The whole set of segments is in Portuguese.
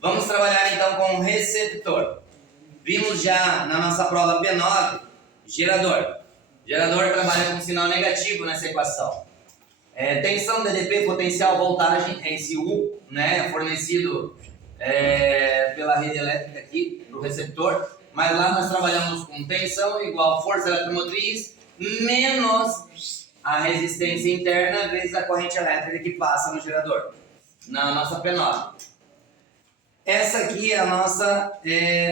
Vamos trabalhar então com receptor. Vimos já na nossa prova P9, gerador. Gerador trabalha com sinal negativo nessa equação. Tensão DDP, potencial, voltagem, é esse U, né, fornecido pela rede elétrica aqui do receptor. Mas lá nós trabalhamos com tensão igual força eletromotriz menos a resistência interna vezes a corrente elétrica que passa no gerador, na nossa P9. Essa aqui é a nossa,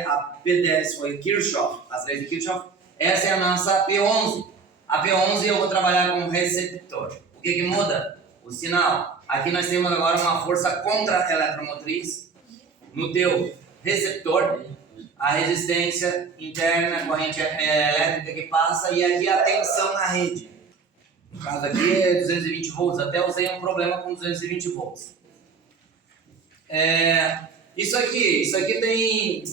a P10 foi Kirchhoff, as leis de Kirchhoff. Essa é a nossa P11. A P11 eu vou trabalhar com receptor. O que muda? O sinal. Aqui nós temos agora uma força contra-eletromotriz no teu receptor. A resistência interna, a corrente elétrica que passa, e aqui a tensão na rede. No caso aqui é 220 volts, até usei um problema com 220 volts. Isso aqui tem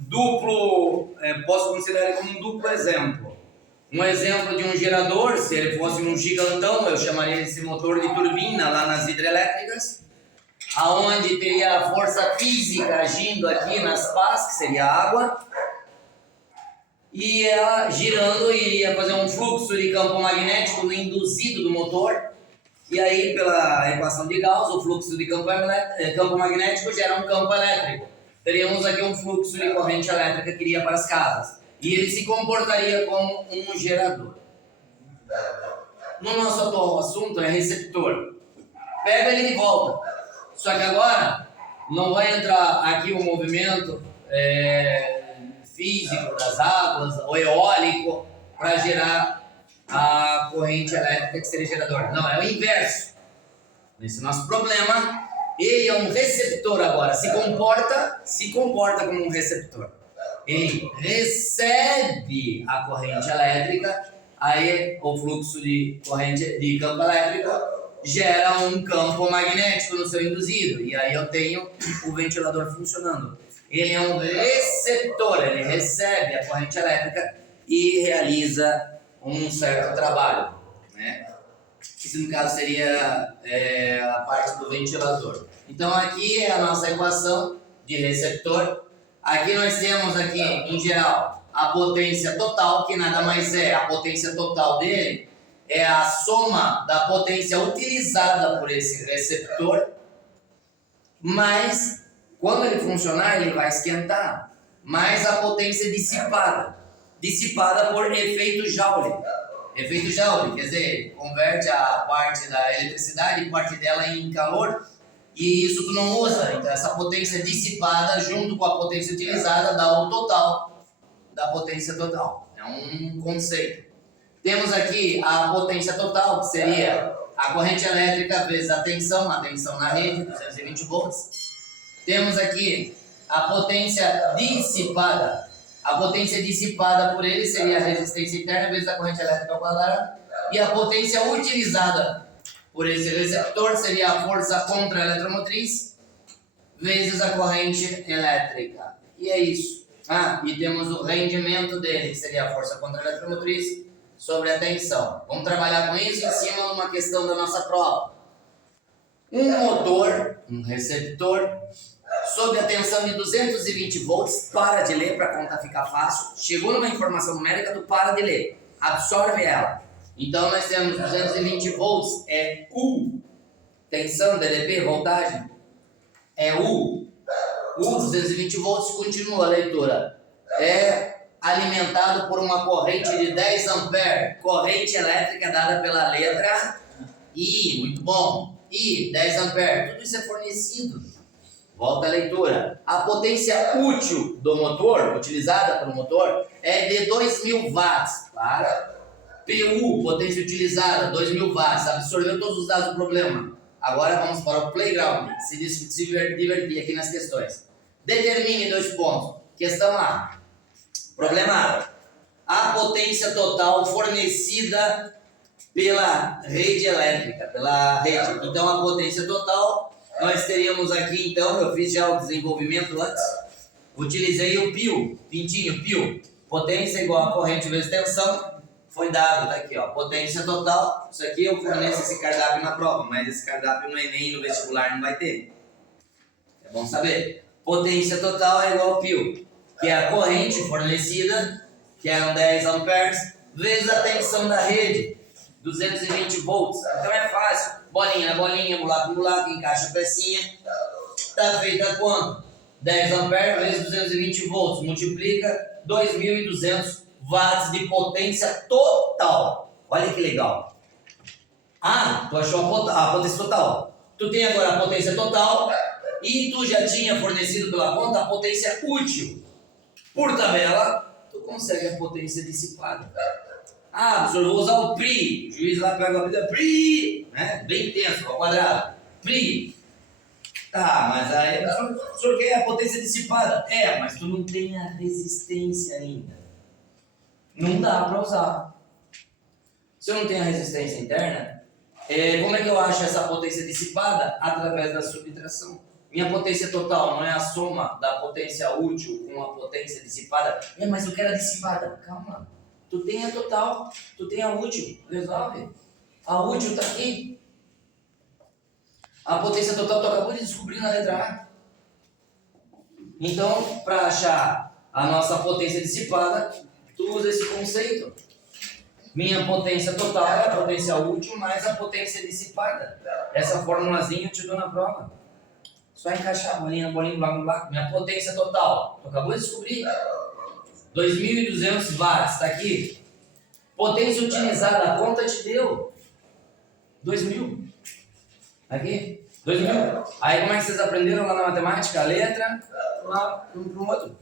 duplo, posso considerar como um duplo exemplo. Um exemplo de um gerador, se ele fosse um gigantão, eu chamaria esse motor de turbina lá nas hidrelétricas, aonde teria a força física agindo aqui nas pás, que seria a água, e ela girando iria fazer um fluxo de campo magnético no induzido do motor, e aí pela equação de Gauss, o fluxo de campo magnético gera um campo elétrico. Teríamos aqui um fluxo de corrente elétrica que iria para as casas, e ele se comportaria como um gerador. No nosso atual assunto é receptor. Pega ele de volta. Só que agora não vai entrar aqui o movimento físico das águas, ou eólico, para gerar a corrente elétrica que seria gerador. Não, é o inverso. Nesse nosso problema, ele é um receptor agora. Se comporta como um receptor. Ele recebe a corrente elétrica, aí o fluxo de corrente de campo elétrico gera um campo magnético no seu induzido, e aí eu tenho o ventilador funcionando. Ele é um receptor, ele recebe a corrente elétrica e realiza um certo trabalho, né? Isso no caso seria a parte do ventilador. Então aqui é a nossa equação de receptor. Aqui nós temos aqui, em geral, a potência total, que nada mais é a potência total dele, é a soma da potência utilizada por esse receptor, mas quando ele funcionar, ele vai esquentar, mais a potência dissipada por efeito Joule. Efeito Joule, quer dizer, converte a parte da eletricidade, parte dela em calor, e isso tu não usa. Então essa potência dissipada junto com a potência utilizada dá o total da potência total. É um conceito. Temos aqui a potência total, que seria a corrente elétrica vezes a tensão na rede, 220 volts. Temos aqui a potência dissipada. A potência dissipada por ele seria a resistência interna vezes a corrente elétrica ao quadrado. E a potência utilizada por esse receptor seria a força contra-eletromotriz vezes a corrente elétrica. E é isso. E temos o rendimento dele, que seria a força contra-eletromotriz sobre a tensão. Vamos trabalhar com isso em cima de uma questão da nossa prova. Um motor, um receptor, sob a tensão de 220 volts, para de ler para a conta ficar fácil. Chegou numa informação numérica, tu para de ler, absorve ela. Então nós temos 220 volts, é U. Tensão, DDP, voltagem, é U. U, 220 volts, continua a leitura. É alimentado por uma corrente de 10 amperes, corrente elétrica dada pela letra I, muito bom, I, 10 amperes, tudo isso é fornecido. Volta a leitura. A potência útil do motor, utilizada pelo motor, é de 2.000 watts, para PU, potência utilizada, 2.000 watts, absorveu todos os dados do problema. Agora vamos para o playground, se divertir aqui nas questões. Determine 2 pontos. Questão A. Problema A. A potência total fornecida pela rede elétrica, pela rede. Então a potência total, nós teríamos aqui, então, eu fiz já o desenvolvimento antes, utilizei o PIO, pintinho, PIO, potência igual a corrente vezes tensão, foi dado, tá aqui, ó, potência total. Isso aqui eu forneço esse cardápio na prova, mas esse cardápio no Enem, no vestibular, não vai ter. É bom saber. Potência total é igual ao π, que é a corrente fornecida, que eram 10 amperes, vezes a tensão da rede, 220 volts. Então é fácil. Bolinha, buraco, encaixa a pecinha. Está feita quanto? 10 amperes vezes 220 volts. Multiplica 2.200 watts de potência total. Olha que legal. Ah, tu achou a potência total. Tu tem agora a potência total e tu já tinha fornecido pela conta a potência útil. Por tabela, tu consegue a potência dissipada. Ah, professor, vou usar o PRI. O juiz lá pega a vida, PRI, né? Bem intenso, ao quadrado. PRI. Tá, mas aí o senhor quer a potência dissipada? É, mas tu não tem a resistência ainda. Não dá para usar. Se eu não tenho a resistência interna, como é que eu acho essa potência dissipada? Através da subtração. Minha potência total não é a soma da potência útil com a potência dissipada? É, mas eu quero a dissipada. Calma. Tu tem a total, tu tem a útil. Resolve. A útil está aqui. A potência total tu acabou de descobrir na letra A. Então, para achar a nossa potência dissipada, tu usa esse conceito. Minha potência total é a potência útil mais a potência dissipada. Essa formulazinha eu te dou na prova. Só encaixar bolinha, blá. Minha potência total, tu acabou de descobrir. 2.200 watts, está aqui. Potência utilizada, a conta te deu 2.000. Aqui, 2.000. Aí como é que vocês aprenderam lá na matemática? A letra, lá um para o outro.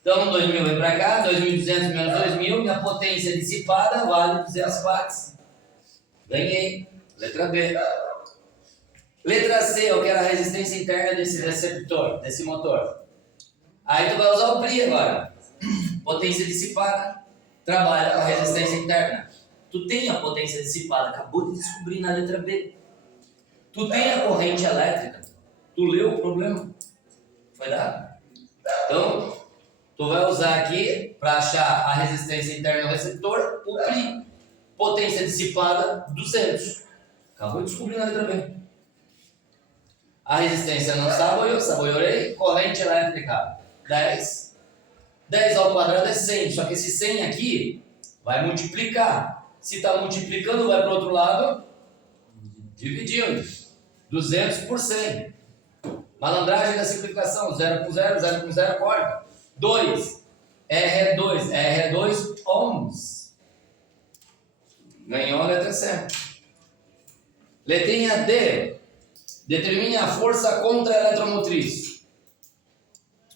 Então 2.000 vem para cá, 2.200 menos 2.000, minha potência dissipada vale 200 watts. Ganhei. Letra B. Letra C, eu quero a resistência interna desse receptor, desse motor. Aí tu vai usar o PRI agora. Potência dissipada, trabalha com a resistência interna. Tu tem a potência dissipada, acabou de descobrir na letra B. Tu tem a corrente elétrica. Tu leu o problema? Foi dado? Então, tu vai usar aqui, para achar a resistência interna do receptor, o PRI. Potência dissipada, 200. Acabou de descobrir na letra B. A resistência não saboiorei. Corrente elétrica, 10. 10 ao quadrado é 100. Só que esse 100 aqui vai multiplicar. Se está multiplicando, vai para o outro lado, dividindo. 200 por 100. Malandragem da simplificação. 0 com 0, 0 com 0, corta. 2. R é 2. R é 2 ohms. Ganhou a letra C. Letrinha D. Determine a força contra-eletromotriz.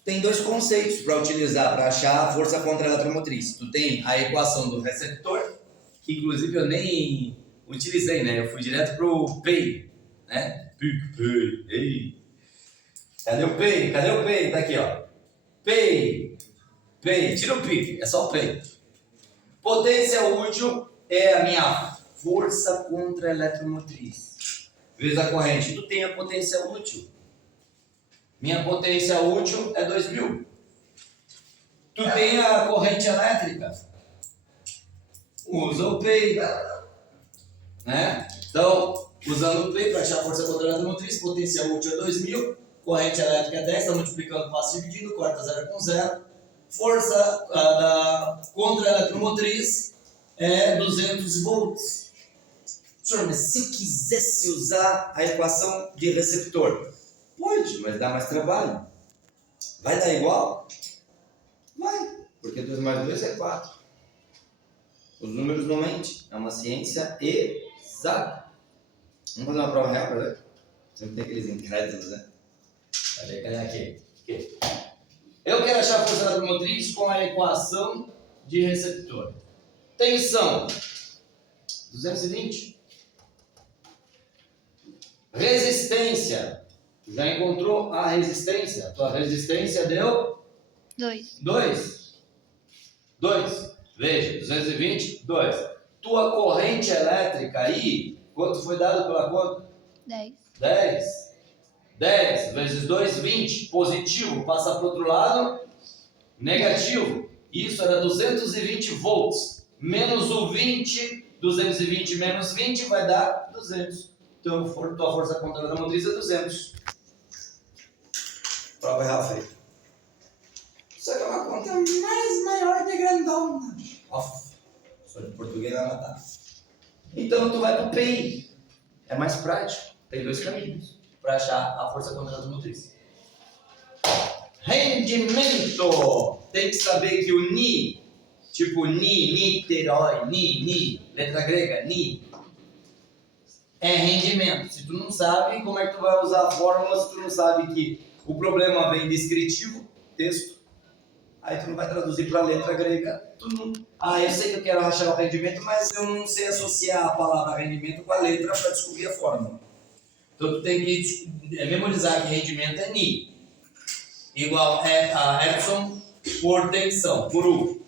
Tem dois conceitos para utilizar para achar a força contra-eletromotriz. Tu tem a equação do receptor, que inclusive eu nem utilizei, né? Eu fui direto pro PEI, né? PEI. Cadê o PEI? Cadê o PEI? Tá aqui, ó. PEI. Tira o PIC, é só o PEI. Potência útil é a minha força contra-eletromotriz. Vezes a corrente. Tu tem a potência útil. Minha potência útil é 2.000. Tu tem a corrente elétrica. Usa o PEI. Né? Então, usando o PEI para achar a força contra-eletromotriz, potência útil é 2.000. Corrente elétrica é 10, está multiplicando, passo dividindo, corta 0 com 0. Força da contra-eletromotriz é 200 volts. Professor, mas se eu quisesse usar a equação de receptor, pode, mas dá mais trabalho. Vai dar igual? Vai, porque 2 mais 2 é 4. Os números não mentem, é uma ciência exata. Vamos fazer uma prova real para ver? Sempre tem aqueles incrédulos, né? Cadê aqui? Eu quero achar a força eletromotriz com a equação de receptor. Tensão, 220. Resistência. Já encontrou a resistência? Tua resistência deu? 2. 2. Veja, 220, 2. Tua corrente elétrica aí, quanto foi dado pela conta? 10. 10. 10 vezes 2, 20. Positivo, passa para o outro lado, negativo. Isso era 220 volts. menos o 20, 220 menos 20 vai dar 200. Então, tua força contrária da motriz é 200. Prova errada feita. Só que é uma conta mais maior de grandona. Só de português vai matar. Então, tu vai pro PI. É mais prático. Tem dois caminhos para achar a força contrária da motriz. Rendimento. Tem que saber que o Ni, tipo Niterói, letra grega, Ni, é rendimento. Se tu não sabe, como é que tu vai usar a fórmula se tu não sabe que o problema vem descritivo, texto, aí tu não vai traduzir para a letra grega. Tu não... eu sei que eu quero achar o rendimento, mas eu não sei associar a palavra rendimento com a letra para descobrir a fórmula. Então tu tem que memorizar que rendimento é Ni, igual a Epson por tensão, por U.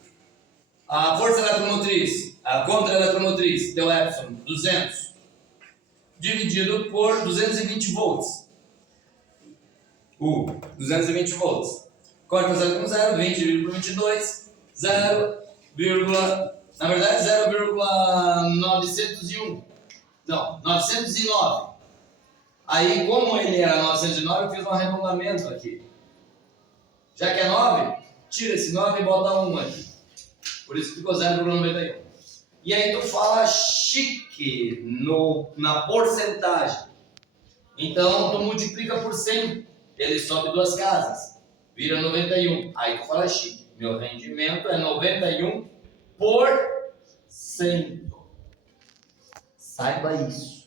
A força eletromotriz, a contra-eletromotriz, deu Epson 200, dividido por 220 volts. U, 220 volts. Corta 0 com 0, 20 dividido por 22, 0, na verdade 0,901. Não, 909. Aí, como ele era 909, eu fiz um arredondamento aqui. Já que é 9, tira esse 9 e bota 1 aqui. Por isso ficou 0,91. E aí tu fala chique na porcentagem. Então tu multiplica por 100. Ele sobe 2 casas. Vira 91. Aí tu fala chique. Meu rendimento é 91%. Saiba isso.